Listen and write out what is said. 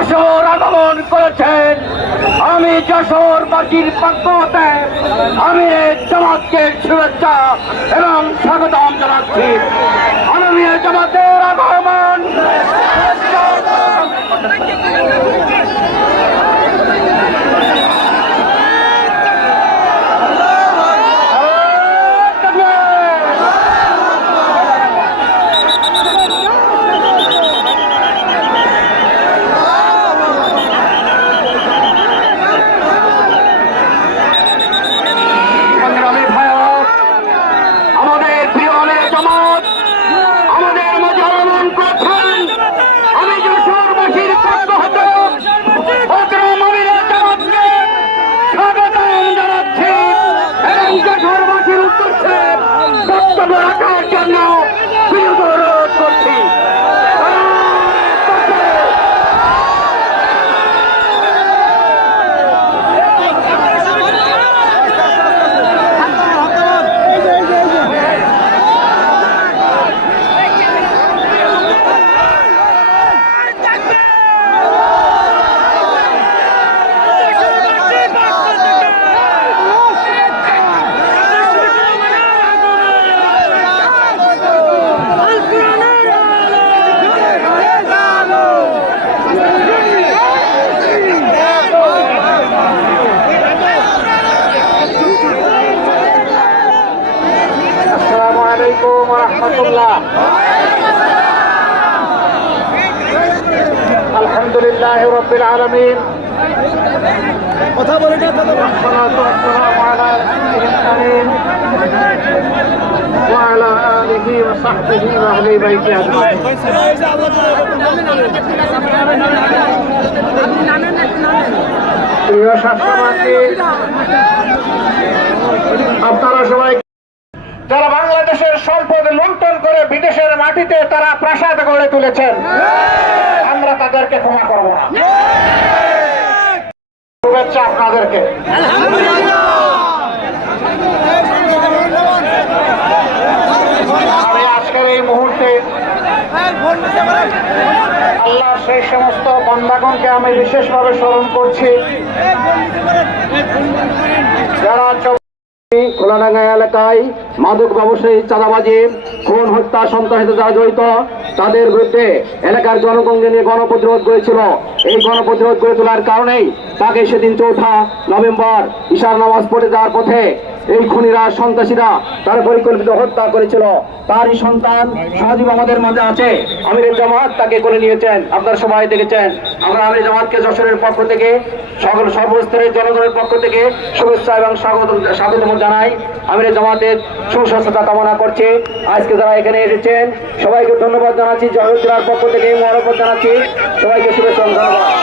যশোর আগমন করেছেন। আমি যশোর বাসীর পক্ষতে আমি এই জামাতকে শুভেচ্ছা এবং স্বাগতম জানাচ্ছি। আমি এই জামাতের আগমন সংগ্রামী ভাইয়েরা, আমাদের প্রিয় অনেক জামাত আমাদের মাঝে আগমন করছেন আমি যশোরবাসীর পক্ষ হতে অগ্রম আমিরের জামাতকে স্বাগতম জানাচ্ছি এবং যশোরবাসীর উদ্দেশ্যে বক্তব্য রাখার জন্য প্রিয় অনুরোধ করছি আসসালামু আলাইকুম রহমতুল্লাহ আলহামদুলিল্লাহ রবিল আলমিন কথা বলে না কথা বলে والصلاة والسلام على رسول الكريم وعلى آله وصحبه وأهل بيته أجمعين প্রিয় শাস্ত্রবাদী আপনারা সবাই যারা বাংলাদেশের সম্পদ লুণ্ঠন করে বিদেশের মাটিতে তারা প্রাসাদ গড়ে তুলেছেন, আমরা তাদেরকে ক্ষমা করব না। শুভেচ্ছা আপনাদেরকে। আমি আজকের এই মুহূর্তে আল্লাহ সেই সমস্ত বন্দাগণকে আমি বিশেষভাবে স্মরণ করছি। যারা চব্বিশ এলাকায় মাদক ব্যবসায়ী চাঁদাবাজি, খুন, হত্যা সন্ত্রাসিত যারা জড়িত, তাদের বিরুদ্ধে এলাকার জনগণকে নিয়ে গণপ্রতিরোধ করেছিল এই গণপ্রতিরোধ করে তোলার কারণেই তাকে সেদিন চৌঠা নভেম্বর ঈশার নামাজ পড়ে যাওয়ার পথে এই খুনিরা, সন্ত্রাসীরা তার পরিকল্পিত হত্যা করেছিল। তারই সন্তান সহজীব আমাদের মাঝে আছে। আমির জামাত তাকে করে নিয়েছেন। আপনারা সবাই দেখেছেন। আমরা আমির জামাতকে যশোরের পক্ষ থেকে, সকল সর্বস্তরের জনগণের পক্ষ থেকে শুভেচ্ছা এবং স্বাগত, স্বাগতম জানাই। আমির জামাতের সুস্বাস্থ্যতা কামনা করছে। আজকে যারা এখানে এসেছেন, সবাইকে ধন্যবাদ জানাচ্ছি। জয়পুরার পক্ষ থেকে মহারপত জানাচ্ছি। সবাইকে শুভেচ্ছা ধন্যবাদ।